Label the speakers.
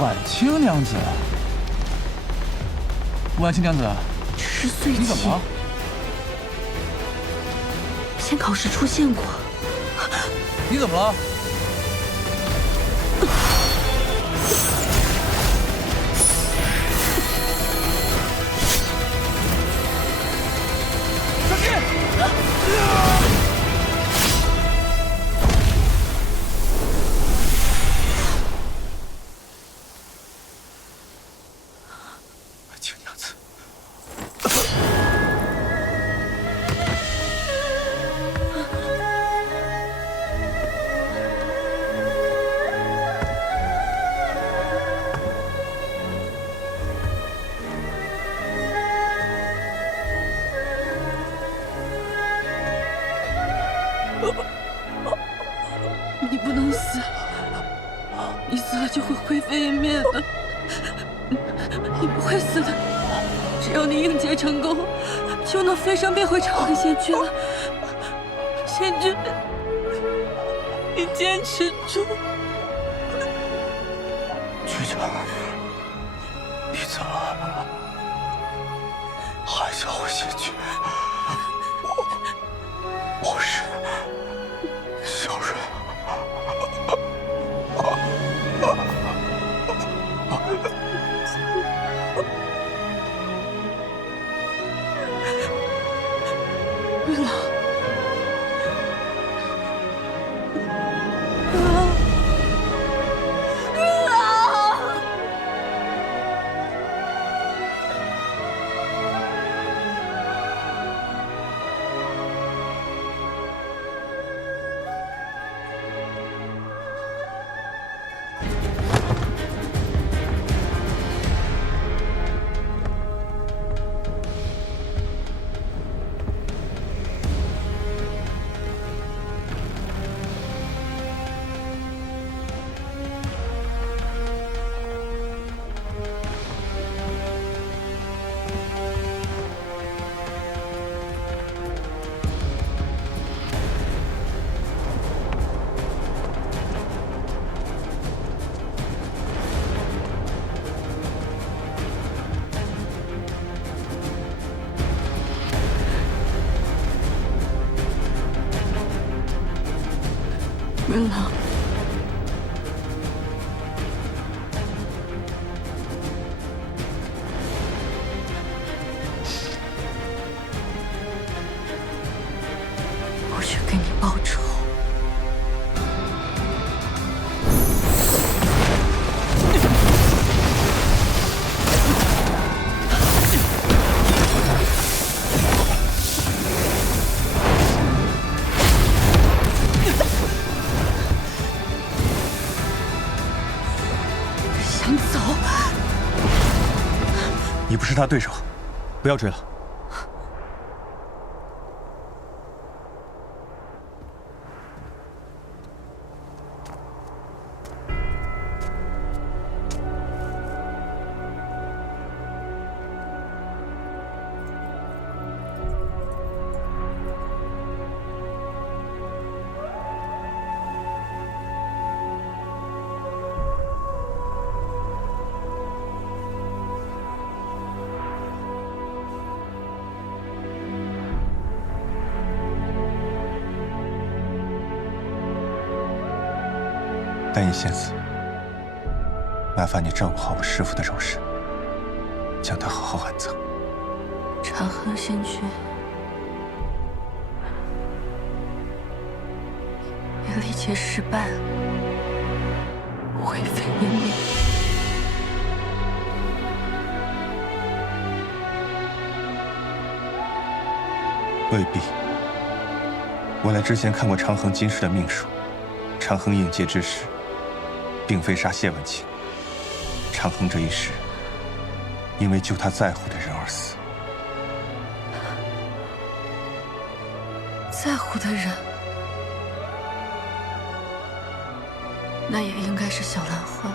Speaker 1: 婉清娘子，婉清娘子，
Speaker 2: 十岁起，
Speaker 1: 你怎么了？
Speaker 2: 先考试出现过。
Speaker 1: 你怎么了？
Speaker 2: 就会灰飞烟灭的。你不会死的，只要你应劫成功，就能飞升变回长河仙君了。仙君，你坚持住！
Speaker 3: 局长，你怎么还叫我仙君？
Speaker 2: 月朗，
Speaker 3: 是他对手，不要追了。但以仙子，麻烦你照顾好我师父的肉身，将他好好安葬。
Speaker 2: 长河仙君，你历劫失败了，灰飞烟灭。
Speaker 3: 未必。我来之前看过长恒今世的命数，长恒应劫之时，并非杀谢文清。长恒这一世，因为救他在乎的人而死。
Speaker 2: 在乎的人，那也应该是小兰花。